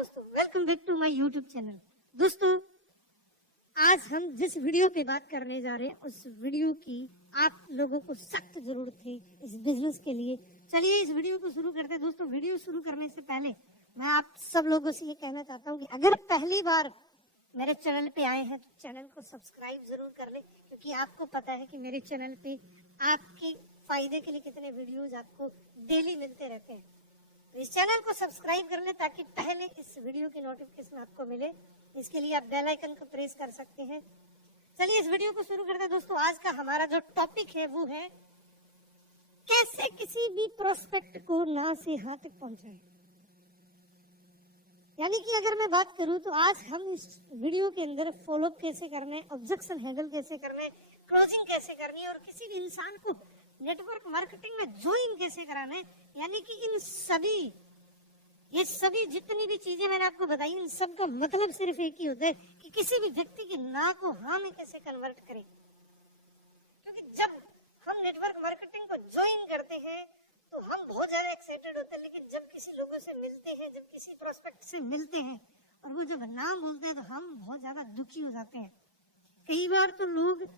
दोस्तों, welcome back to my YouTube channel. दोस्तों, आज हम जिस वीडियो पे बात करने जा रहे हैं उस वीडियो की आप लोगों को सख्त जरूरत है इस बिजनेस के लिए। चलिए इस वीडियो को शुरू करते हैं। दोस्तों, वीडियो शुरू करने से पहले मैं आप सब लोगों से ये कहना चाहता हूँ कि अगर पहली बार मेरे चैनल पे आए हैं तो चैनल को सब्सक्राइब जरूर कर लें, क्योंकि आपको पता है कि मेरे चैनल पे आपके फायदे के लिए कितने वीडियोज आपको डेली मिलते रहते हैं। तो इस चैनल को सब्सक्राइब कर लें ताकि पहले इस वीडियो की नोटिफिकेशन आपको मिले। इसके लिए आप बेल आइकन को प्रेस कर सकते हैं। चलिए इस वीडियो को शुरू करते हैं। दोस्तों, आज का हमारा जो टॉपिक है वो है कैसे किसी भी प्रोस्पेक्ट को ना से हाँ तक पहुंचाएं। यानी कि अगर मैं बात करूं तो आज हम इस वीडियो के अंदर फॉलोअप कैसे करना है, ऑब्जेक्शन हैंडल कैसे करना है, क्लोजिंग कैसे करनी है और किसी भी इंसान को नेटवर्क मार्केटिंग में ज्वाइन कैसे कराना है। यानी कि ये सभी जितनी भी चीजें मैंने आपको बताई, इन सब का मतलब सिर्फ एक ही होता है कि किसी भी व्यक्ति की ना को हाँ में कैसे कन्वर्ट करें। क्योंकि जब हम नेटवर्क मार्केटिंग को ज्वाइन करते हैं तो हम बहुत ज्यादा एक्साइटेड होते हैं, लेकिन जब किसी लोगों से मिलते हैं, जब किसी प्रोस्पेक्ट से मिलते हैं और वो जब नाम बोलते हैं तो हम बहुत ज्यादा दुखी हो जाते हैं। कई बार तो लोग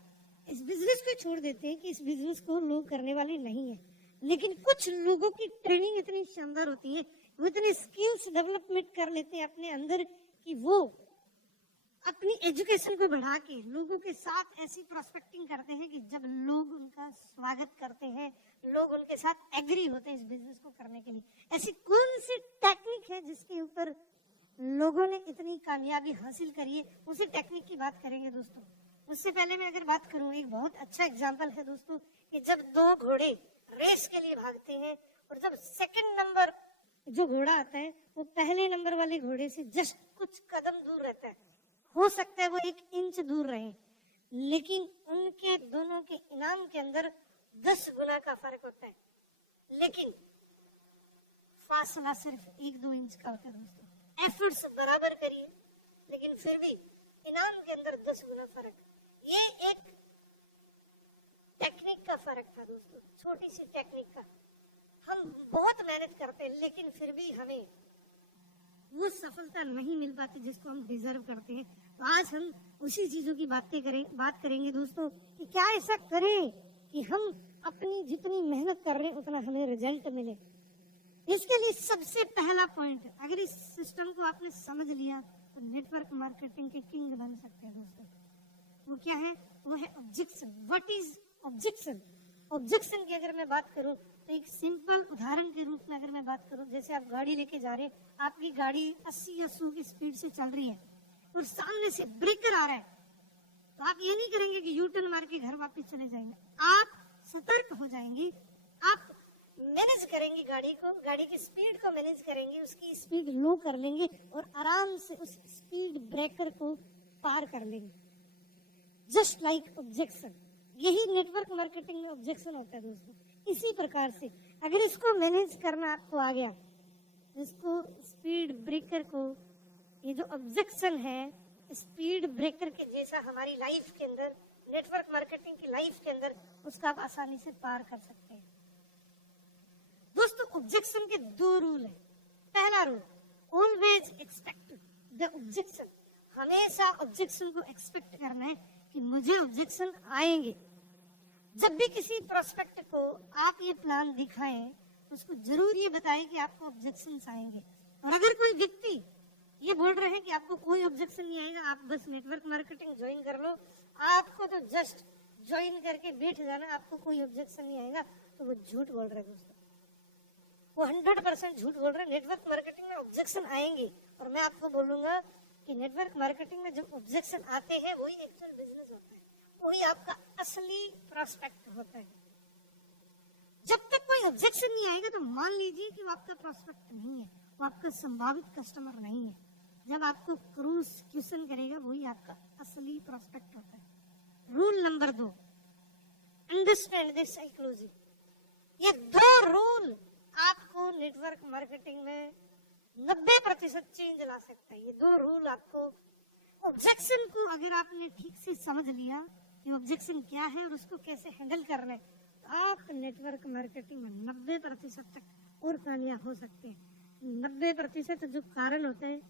इस बिजनेस को छोड़ देते हैं कि इस बिजनेस को लोग करने वाले नहीं है, लेकिन कुछ लोगों की ट्रेनिंग इतनी शानदार होती है, वो इतने स्किल्स डेवलपमेंट कर लेते हैं अपने अंदर कि वो अपनी एजुकेशन को बढ़ा के लोगों के साथ ऐसी प्रोस्पेक्टिंग करते हैं कि जब लोग उनका स्वागत करते हैं, लोग उनके साथ एग्री होते हैं इस बिजनेस को करने के लिए। ऐसी कौन सी टेक्निक है जिसके ऊपर लोगों ने इतनी कामयाबी हासिल करी है, उसी टेक्निक की बात करेंगे। दोस्तों, उससे पहले मैं अगर बात करूं, एक बहुत अच्छा एग्जाम्पल है दोस्तों कि जब दो घोड़े रेस के लिए भागते हैं और जब सेकंड नंबर जो घोड़ा आता है वो पहले नंबर वाले घोड़े से जस्ट कुछ कदम दूर रहता है, हो सकता है वो 1 इंच दूर रहे, लेकिन उनके दोनों के इनाम के अंदर 10 गुना का फर्क होता है, लेकिन फासला सिर्फ 1-2 इंच का होता है। दोस्तों, एफर्ट्स बराबर करिए लेकिन फिर भी इनाम के अंदर 10 गुना फर्क। ये एक टेक्निक का फर्क था दोस्तों, छोटी सी टेक्निक का। हम बहुत मेहनत करते हैं लेकिन फिर भी हमें वो सफलता नहीं मिल पाती जिसको हम डिजर्व करते हैं। तो आज हम उसी चीजों की बात करेंगे दोस्तों कि क्या ऐसा करें कि हम अपनी जितनी मेहनत कर रहे हैं उतना हमें रिजल्ट मिले। इसके लिए सबसे पहला पॉइंट, अगर इस सिस्टम को आपने समझ लिया तो नेटवर्क मार्केटिंग के किंग बन सकते हैं। दोस्तों, वो क्या है? वो है objection. What is objection? Objection की अगर मैं बात करूं तो एक सिंपल उदाहरण के रूप में अगर मैं बात करूं, जैसे आप गाड़ी लेके जा रहे हैं, आपकी गाड़ी 80 या 100 की स्पीड से चल रही है और सामने से ब्रेकर आ रहा है, तो आप ये नहीं करेंगे कि यू टर्न मार के घर वापस चले जाएंगे। आप सतर्क हो जाएंगे, आप मैनेज करेंगे गाड़ी की स्पीड को मैनेज करेंगे, उसकी स्पीड लो कर लेंगे और आराम से उस स्पीड ब्रेकर को पार कर लेंगे। जस्ट लाइक ऑब्जेक्शन, यही नेटवर्क मार्केटिंग में ऑब्जेक्शन होता है दोस्तों। इसी प्रकार से अगर इसको मैनेज करना आपको आ गया, इसको स्पीड ब्रेकर को, ये जो ऑब्जेक्शन है स्पीड ब्रेकर के जैसा हमारी लाइफ के अंदर, नेटवर्क मार्केटिंग की लाइफ के अंदर, उसका आप आसानी से पार कर सकते हैं। दोस्तों, ऑब्जेक्शन के 2 रूल है। पहला rule, always expect the objection. हमेशा ऑब्जेक्शन को एक्सपेक्ट करना है कि मुझे ऑब्जेक्शन आएंगे। जब भी किसी प्रोस्पेक्ट को आप ये प्लान दिखाएं तो उसको जरूर ये बताएं कि आपको ऑब्जेक्शंस आएंगे। और अगर कोई व्यक्ति ये बोल रहे हैं कि आपको कोई ऑब्जेक्शन नहीं आएगा, आप बस नेटवर्क मार्केटिंग ज्वाइन कर लो, आपको तो जस्ट ज्वाइन करके बैठ जाना, आपको कोई ऑब्जेक्शन नहीं आएगा, तो वो झूठ बोल रहे हैं दोस्तों। वो 100% झूठ बोल रहे हैं। नेटवर्क मार्केटिंग में ऑब्जेक्शन आएंगे और मैं आपको बोलूंगा कि नेटवर्क मार्केटिंग में जो ऑब्जेक्शन आते हैं वही एक्चुअल बिजनेस होता है, वही आपका असली प्रोस्पेक्ट होता है। जब तक कोई ऑब्जेक्शन नहीं आएगा तो मान लीजिए कि वो आपका प्रोस्पेक्ट नहीं है, वो आपका संभावित कस्टमर नहीं है। जब आपको क्वेश्चन करेगा वही आपका असली प्रोस्पेक्ट होता है। Rule number 2, understand this psychology. ये 2 रूल आपको नेटवर्क मार्केटिंग में 90% चेंज ला सकता है। ये 2 रूल आपको, ऑब्जेक्शन को अगर आपने ठीक से समझ लिया कि ऑब्जेक्शन क्या है और उसको कैसे हैंडल करना है, तो आप नेटवर्क मार्केटिंग में 90% तक और कामयाब हो सकते हैं। 90% जो कारण होता है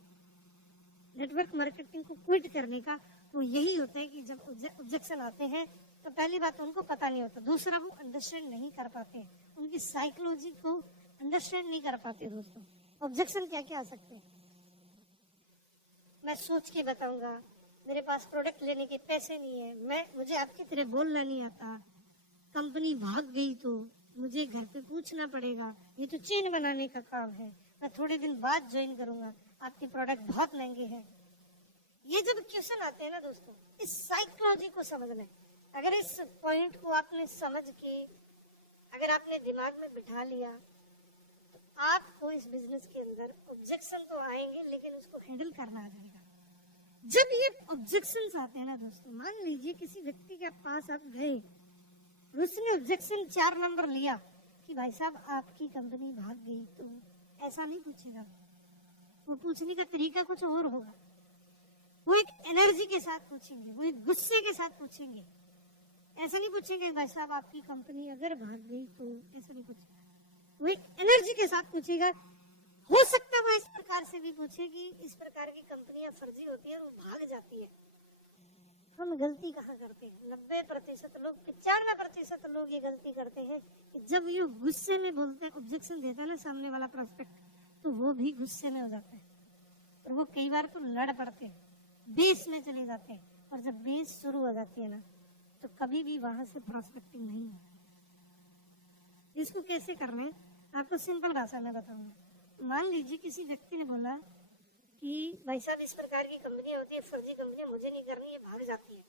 नेटवर्क मार्केटिंग को क्विट करने का, वो यही होता है कि जब ऑब्जेक्शन आते हैं तो पहली बात उनको पता नहीं होता, दूसरा वो अंडरस्टैंड नहीं कर पाते, उनकी साइकोलॉजी को अंडरस्टैंड नहीं कर पाते। दोस्तों ऑब्जेक्शन क्या क्या आ सकते हैं, मैं सोच के बताऊंगा, मेरे पास प्रोडक्ट लेने के पैसे नहीं है, मुझे आपकी तरह बोलना नहीं आता, कंपनी भाग गई तो मुझे घर पे पूछना पड़ेगा, ये तो चेन बनाने का काम है, मैं थोड़े दिन बाद ज्वाइन करूंगा, आपके प्रोडक्ट बहुत महंगे हैं। ये जब क्वेश्चन आते हैं ना दोस्तों, इस साइकोलॉजी को समझना है। अगर इस पॉइंट को आपने समझ के अगर आपने दिमाग में बिठा लिया तो आपको इस बिजनेस के अंदर ऑब्जेक्शन तो आएंगे लेकिन उसको हैंडल करना आ जाएगा। जब ये ऑब्जेक्शंस आते हैं ना दोस्तों, मान लीजिए किसी व्यक्ति के पास आप गए, उसने ऑब्जेक्शन 4 नंबर लिया कि भाई साहब आपकी कंपनी भाग गई, तो ऐसा नहीं पूछेगा, वो पूछने का तरीका कुछ और होगा, वो एक एनर्जी के साथ पूछेंगे, वो एक गुस्से के साथ पूछेंगे, ऐसा नहीं पूछेंगे भाई साहब आपकी कंपनी अगर भाग गई तो, ऐसा नहीं पूछेगा, वो एक एनर्जी के साथ पूछेगा। हो सकता है वो इस प्रकार से भी पूछे कि इस प्रकार की कंपनियां फर्जी होती है और वो भाग जाती है। हम गलती कहाँ करते हैं, 90% लोग, 95% लोग ये गलती करते हैं कि जब ये गुस्से में बोलते हैं, ऑब्जेक्शन देता है ना सामने वाला प्रोस्पेक्ट, तो वो भी गुस्से में हो जाता है और वो कई बार तो लड़ पड़ते हैं, बेस में चले जाते हैं, और जब बेस शुरू हो जाती है ना तो कभी भी वहां से प्रोस्पेक्टिंग नहीं है। इसको कैसे करना है आपको सिंपल भाषा में बताऊंगा। मान लीजिए किसी व्यक्ति ने बोला कि भाई साहब इस प्रकार की कंपनियां होती है, फर्जी कंपनियां मुझे नहीं करनी, ये भाग जाती है,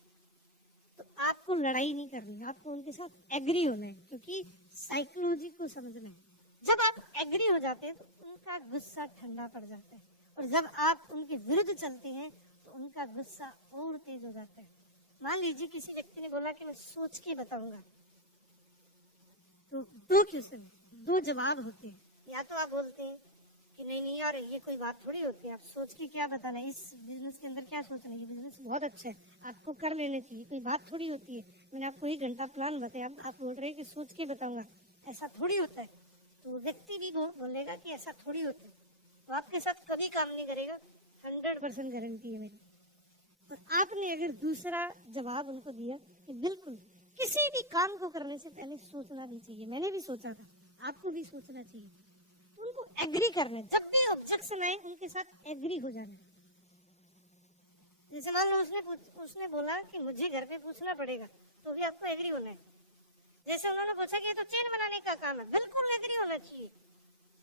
तो आपको लड़ाई नहीं करनी, आपको उनके साथ एग्री होना है, क्योंकि साइकोलॉजी को समझना है। जब आप एग्री हो जाते हैं तो उनका गुस्सा ठंडा पड़ जाता है, और जब आप उनके विरुद्ध चलते हैं तो उनका गुस्सा और तेज हो जाता है। मान लीजिए किसी व्यक्ति ने बोला कि मैं सोच के बताऊंगा, तो 2 क्वेश्चन, 2 जवाब होते हैं। या तो आप बोलते हैं कि नहीं नहीं यार ये कोई बात थोड़ी होती है, आप सोच के क्या बताना है, इस बिजनेस के अंदर क्या सोचना है, ये बिजनेस बहुत अच्छा है, आपको कर लेने चाहिए, कोई बात थोड़ी होती है, मैंने आपको 1 घंटा प्लान बताया, आप बोल रहे हैं कि सोच के बताऊंगा, ऐसा थोड़ी होता है। तो व्यक्ति भी बोलेगा कि ऐसा थोड़ी होता है, तो आपके साथ कभी काम नहीं करेगा, 100% गारंटी है मेरी। और आपने अगर दूसरा जवाब उनको दिया कि बिल्कुल किसी भी काम को करने से पहले सोचना भी चाहिए, मैंने भी सोचा था, आपको भी सोचना चाहिए, तो उनको एग्री करना है। जब भी ऑब्जेक्शन आए उनके साथ एग्री हो जाना है। जैसे मान लो उसने बोला कि मुझे घर पे पूछना पड़ेगा, तो भी आपको एग्री होना है। जैसे उन्होंने पूछा कि ये तो चेन बनाने का काम है, बिल्कुल एग्री होना चाहिए।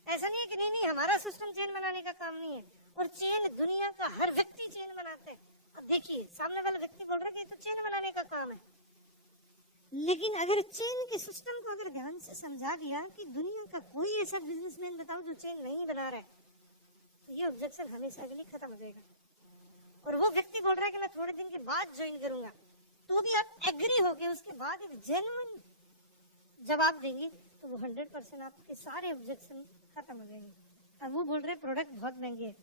ऐसा नहीं है कि नहीं नहीं हमारा सिस्टम चेन बनाने का काम नहीं है, और चेन दुनिया का हर व्यक्ति चेन बनाता है। अब देखिए सामने वाला व्यक्ति बोल रहा है कि ये तो चेन बनाने का काम है, लेकिन अगर चेन के सिस्टम को अगर ध्यान से समझा दिया कि दुनिया का कोई ऐसा बिजनेसमैन बताओ जो चेन नहीं बना रहा है, तो ये ऑब्जेक्शन हमेशा के लिए खत्म हो जाएगा। और वो व्यक्ति बोल रहा है कि मैं थोड़े दिन के बाद ज्वाइन करूंगा, तो भी आप एग्री हो गए, उसके बाद एक जेन्युइन जवाब देंगे तो वो 100% आपके सारे ऑब्जेक्शन खत्म हो जाएंगे। अब वो बोल रहे प्रोडक्ट बहुत महंगे है,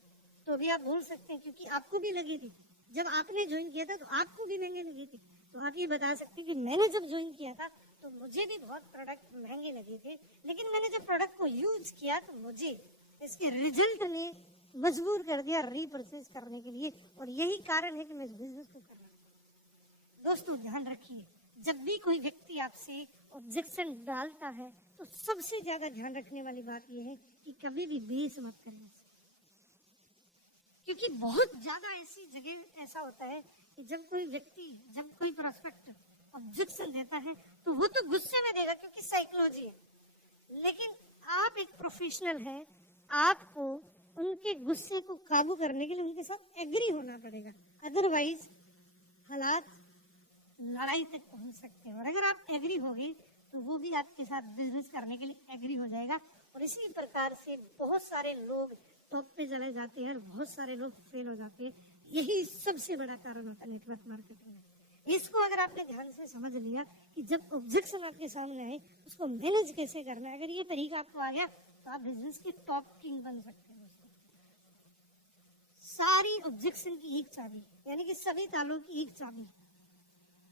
तो भी आप बोल सकते हैं, क्योंकि आपको भी लगी थी, जब आपने ज्वाइन किया था तो आपको भी महंगे लगी थी, तो आप ये बता सकते हैं कि मैंने जब ज्वाइन किया था तो मुझे भी बहुत प्रोडक्ट महंगे लगे थे, लेकिन मैंने जब प्रोडक्ट को यूज किया तो मुझे इसके रिजल्ट ने मजबूर कर दिया रीपरचेज करने के लिए, और यही कारण है कि मैं इस बिजनेस को कर रहा हूँ। दोस्तों ध्यान रखिए, जब भी कोई व्यक्ति आपसे ऑब्जेक्शन डालता है तो सबसे ज्यादा ध्यान रखने वाली बात यह है कि कभी भी बेस मत करना, क्योंकि बहुत ज्यादा ऐसी जगह ऐसा होता है कि जब कोई व्यक्ति, जब कोई प्रोस्पेक्ट ऑब्जेक्शन देता है तो वो तो गुस्से में देगा क्योंकि साइकोलॉजी है, लेकिन आप एक प्रोफेशनल हैं, आपको उनके गुस्से को काबू करने के लिए उनके साथ एग्री होना पड़ेगा, अदरवाइज हालात लड़ाई तक पहुंच सकते हैं। और अगर आप एग्री होगे तो वो भी आपके साथ बिजनेस करने के लिए एग्री हो जाएगा, और इसी प्रकार से बहुत सारे लोग टॉप पे चले जाते हैं और बहुत सारे लोग फेल हो जाते हैं। यही सबसे बड़ा कारण होता है नेटवर्क मार्केटिंग में। इसको अगर आपने ध्यान से समझ लिया कि जब ऑब्जेक्शन आपके सामने आए उसको मैनेज कैसे करना है, अगर ये तरीका आपको आ गया तो आप बिजनेस के टॉप किंग बन सकते हैं। दोस्तों सारी ऑब्जेक्शन की एक चाबी, यानी कि सभी तालों की एक चाबी,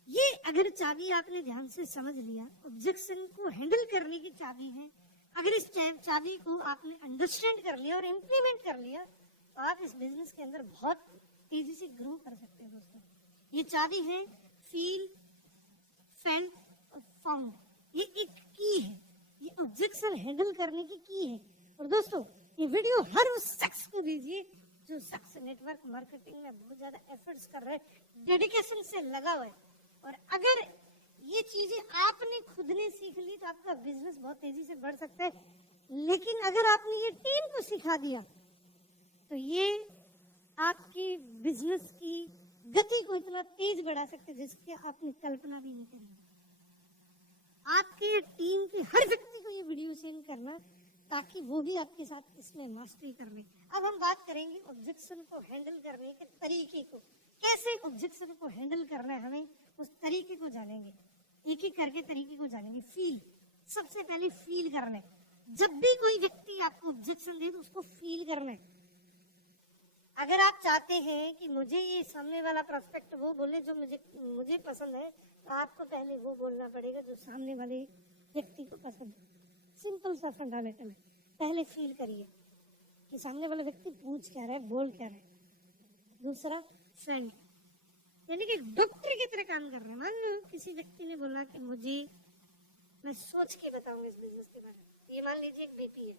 ये अगर चाबी आपने ध्यान से समझ लिया, ऑब्जेक्शन को हैंडल करने की चाबी है, अगर इस चाबी को आपने अंडरस्टैंड कर लिया और इम्प्लीमेंट कर लिया तो आप इस बिजनेस के अंदर बहुत तेजी से ग्रो कर सकते हैं दोस्तों। ये चाबी है फील, फेल्ट और फाउंड। ये एक की है, ये ऑब्जेक्शन हैंडल करने की की है। और दोस्तों ये वीडियो हर उस शख्स को दीजिए जो शख्स नेटवर्क मार्केटिंग में बहुत ज्यादा एफर्ट्स कर रहा है, डेडिकेशन से लगा हुआ है। और अगर ये चीजें आपने खुद ने सीख ली तो आपका बिजनेस बहुत तेजी से बढ़ सकता है। लेकिन अगर आपने ये टीम को सिखा दिया तो ये आपकी बिजनेस की गति को इतना तेज बढ़ा सकते हैं जिसकी आपने कल्पना भी नहीं करी। आपके टीम के हर व्यक्ति को ये वीडियो सेंड करना ताकि वो भी आपके साथ इसमें मास्टरी कर ले। अब हम बात करेंगे ऑब्जेक्शन को हैंडल करने के तरीके को। कैसे ऑब्जेक्शन को हैंडल करना है, हमें उस तरीके को जानेंगे, एक एक करके तरीके को जानेंगे। फील, सबसे पहले फील करना है। जब भी कोई व्यक्ति आपको ऑब्जेक्शन दे तो उसको फील करना है। अगर आप चाहते हैं कि मुझे ये सामने वाला प्रोस्पेक्ट वो बोले जो मुझे पसंद है, तो आपको पहले वो बोलना पड़ेगा जो सामने वाले व्यक्ति को पसंद है। सिंपल सा फंडामेंटल है। पहले फील करिए कि सामने वाला व्यक्ति पूछ क्या रहा है, बोल क्या रहा है। दूसरा फ्रेंड, यानी कि डॉक्टर की तरह काम कर रहे हैं। मान लो किसी व्यक्ति ने बोला कि मैं सोच के बताऊंगा इस बिजनेस के बारे में। ये मान लीजिए एक बीपी है,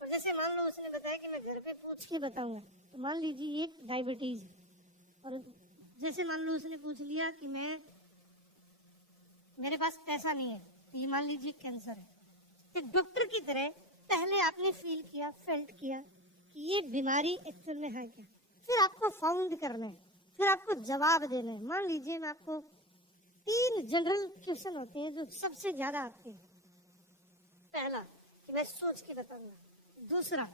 और जैसे मान लो उसने बताया कि मैं घर पे पूछ के बताऊंगा, तो मान लीजिए एक डायबिटीज। और जैसे मान लो उसने पूछ लिया कि मेरे पास पैसा नहीं है, तो ये मान लीजिए कैंसर है। एक डॉक्टर की तरह पहले आपने फील किया, फेल्ट किया कि ये बीमारी एक्चुअल में है क्या। फिर आपको फाउंड करना है, फिर आपको जवाब देना है। मान लीजिए मैं आपको 3 जनरल क्वेश्चन होते हैं जो सबसे ज्यादा आते हैं। पहला कि मैं सोच के बताऊंगा, दूसरा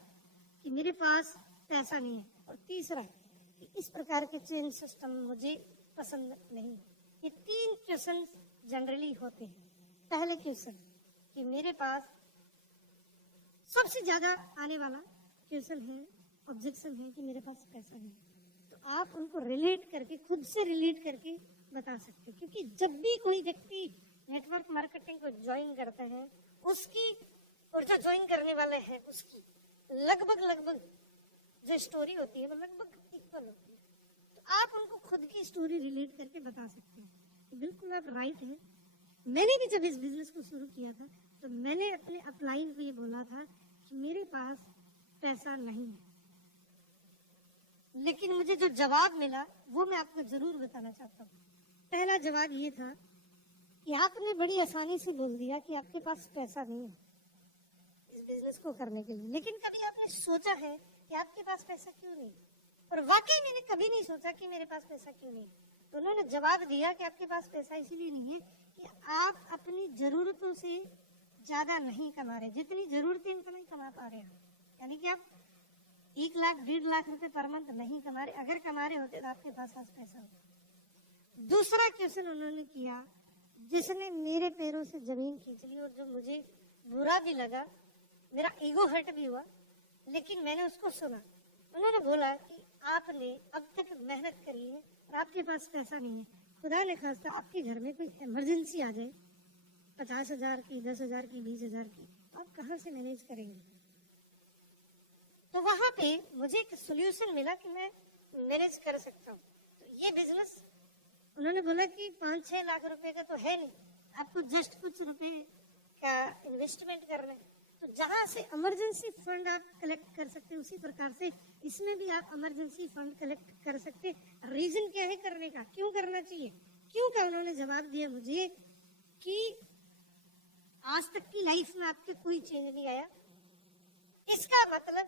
कि मेरे पास पैसा नहीं है, और तीसरा कि इस प्रकार के चेन सिस्टम मुझे पसंद नहीं। ये 3 क्वेश्चन जनरली होते हैं। पहले क्वेश्चन कि मेरे पास सबसे ज्यादा आने वाला क्वेश्चन है, ऑब्जेक्शन है कि मेरे पास पैसा नहीं। तो आप उनको रिलेट करके, खुद से रिलेट करके बता सकते हो। क्योंकि जब भी कोई व्यक्ति नेटवर्क मार्केटिंग को ज्वाइन करता है, उसकी और जो ज्वाइन करने वाले हैं उसकी लगभग जो स्टोरी होती है वो लगभग इक्वल होती है। तो आप उनको खुद की स्टोरी रिलेट करके बता सकते हैं। तो बिल्कुल आप राइट हैं। मैंने भी जब इस बिजनेस को शुरू किया था तो मैंने अपने अपलाइन को ये बोला था कि मेरे पास पैसा नहीं है, लेकिन मुझे जो जवाब मिला वो मैं आपको जरूर बताना चाहता हूँ। पहला जवाब ये था कि आपने बड़ी आसानी से बोल दिया कि आपके पास पैसा नहीं है इस बिजनेस को करने के लिए, लेकिन कभी आपने सोचा है कि आपके पास पैसा क्यों नहीं? और वाकई मैंने कभी नहीं सोचा कि मेरे पास पैसा क्यों नहीं। तो उन्होंने जवाब दिया कि आपके पास पैसा इसलिए नहीं है कि आप अपनी जरूरतों से ज्यादा नहीं कमा रहे। जितनी जरूरतें उतना ही कमा पा रहे हैं। यानी कि आप 1 लाख 1.5 लाख रुपए पर मंथ नहीं कमा रहे। अगर कमा रहे होते तो आपके पास पैसा होता। दूसरा क्वेश्चन उन्होंने किया जिसने मेरे पैरों से जमीन खींच ली और जो मुझे बुरा भी लगा, मेरा ईगो हर्ट भी हुआ, लेकिन मैंने उसको सुना। उन्होंने बोला कि आपने अब तक मेहनत करी है और आपके पास पैसा नहीं है। खुदा ने खास्ता आपके घर में कोई इमरजेंसी आ जाए 50,000 की, 10,000 की, 20,000 की, आप कहाँ से मैनेज करेंगे? तो वहां पे मुझे एक सोल्यूशन मिला कि मैं मैनेज कर सकता हूँ। तो ये बिजनेस उन्होंने बोला कि 5-6 लाख रुपए का तो है नहीं, आपको जस्ट कुछ रुपए का इन्वेस्टमेंट करना है। तो जहां से इमरजेंसी फंड आप कलेक्ट कर सकते हैं, उसी प्रकार से इसमें भी आप इमरजेंसी फंड कलेक्ट कर सकते हैं। रीजन क्या है करने का, क्यों करना चाहिए, क्यों का उन्होंने जवाब दिया मुझे कि आज तक की लाइफ में आपके कोई चेंज नहीं आया। इसका मतलब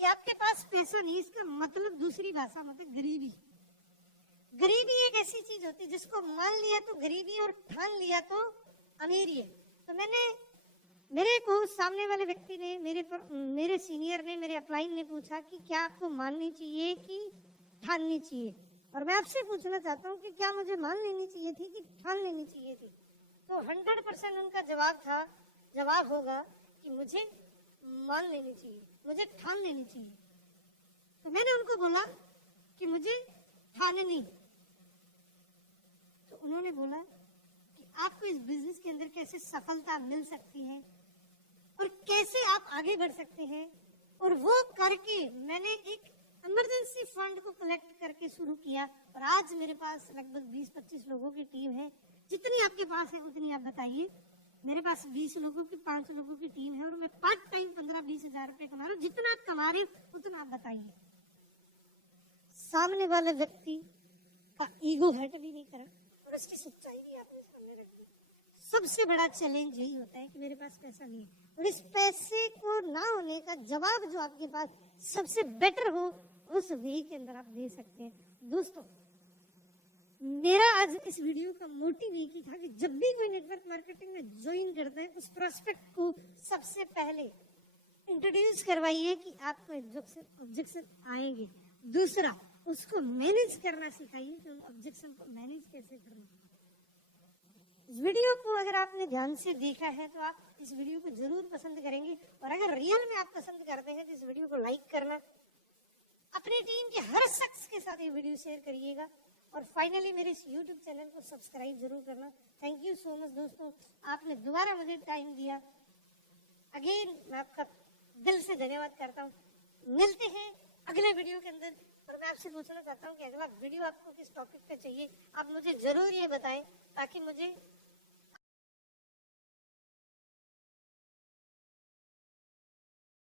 कि आपके पास पैसा नहीं, इसका मतलब दूसरी भाषा में गरीबी। गरीबी एक ऐसी चीज होती है जिसको मान लिया तो गरीबी और ठान लिया तो अमीरी है। तो मेरे को सामने वाले व्यक्ति ने, मेरे सीनियर ने, मेरे अपलाइन ने पूछा कि क्या आपको माननी चाहिए कि ठाननी चाहिए। और मैं आपसे पूछना चाहता हूँ कि क्या मुझे मान लेनी चाहिए थी कि ठान लेनी चाहिए थी? तो 100% उनका जवाब होगा कि मुझे मान लेनी चाहिए, मुझे ठान लेनी चाहिए। तो मैंने उनको बोला कि मुझे ठाननी। तो उन्होंने बोला कि आपको इस बिजनेस के अंदर कैसे सफलता मिल सकती है और कैसे आप आगे बढ़ सकते हैं। और वो करके मैंने एक इमरजेंसी फंड को कलेक्ट करके शुरू किया और आज मेरे पास लगभग 20-25 लोगों की टीम है। जितनी आपके पास है उतनी आप बताइए। मेरे पास 20 लोगों की 5 लोगों की टीम है और मैं पार्ट टाइम 15-20 हजार रुपए कमा रहा हूँ। जितना आप कमा रहे हो उतना आप बताइए। सामने वाले व्यक्ति का ईगो हर्ट भी नहीं करा और उसकी सच्चाई भी आपने सामने रख दी। सबसे बड़ा चैलेंज यही होता है कि मेरे पास पैसा नहीं है और इस पैसे को ना होने का जवाब जो आपके पास सबसे बेटर हो उस वे के अंदर आप दे सकते हैं। दोस्तों, मेरा आज इस वीडियो का मोटिव एक ही था कि जब भी कोई नेटवर्क मार्केटिंग में ज्वाइन करता है उस प्रोस्पेक्ट को सबसे पहले इंट्रोड्यूस करवाइए कि आपको ऑब्जेक्शन आएंगे। दूसरा, उसको मैनेज करना सिखाइए कि उन ऑब्जेक्शन को मैनेज कैसे करना। इस वीडियो को अगर आपने ध्यान से देखा है तो आप इस वीडियो को जरूर पसंद करेंगे और अगर रियल में आप पसंद करते हैं तो इस वीडियो को लाइक करना, अपनी टीम के हर शख्स के साथ ये वीडियो शेयर करिएगा और फाइनली मेरे इस YouTube चैनल को सब्सक्राइब जरूर करना। थैंक यू सो मच दोस्तों, आपने दोबारा मुझे टाइम दिया। अगेन मैं आपका दिल से धन्यवाद करता हूँ। मिलते हैं अगले वीडियो के अंदर और मैं आपसे पूछना चाहता हूँ कि अगला वीडियो आपको किस टॉपिक पे चाहिए, आप मुझे जरूर ये बताएं ताकि मुझे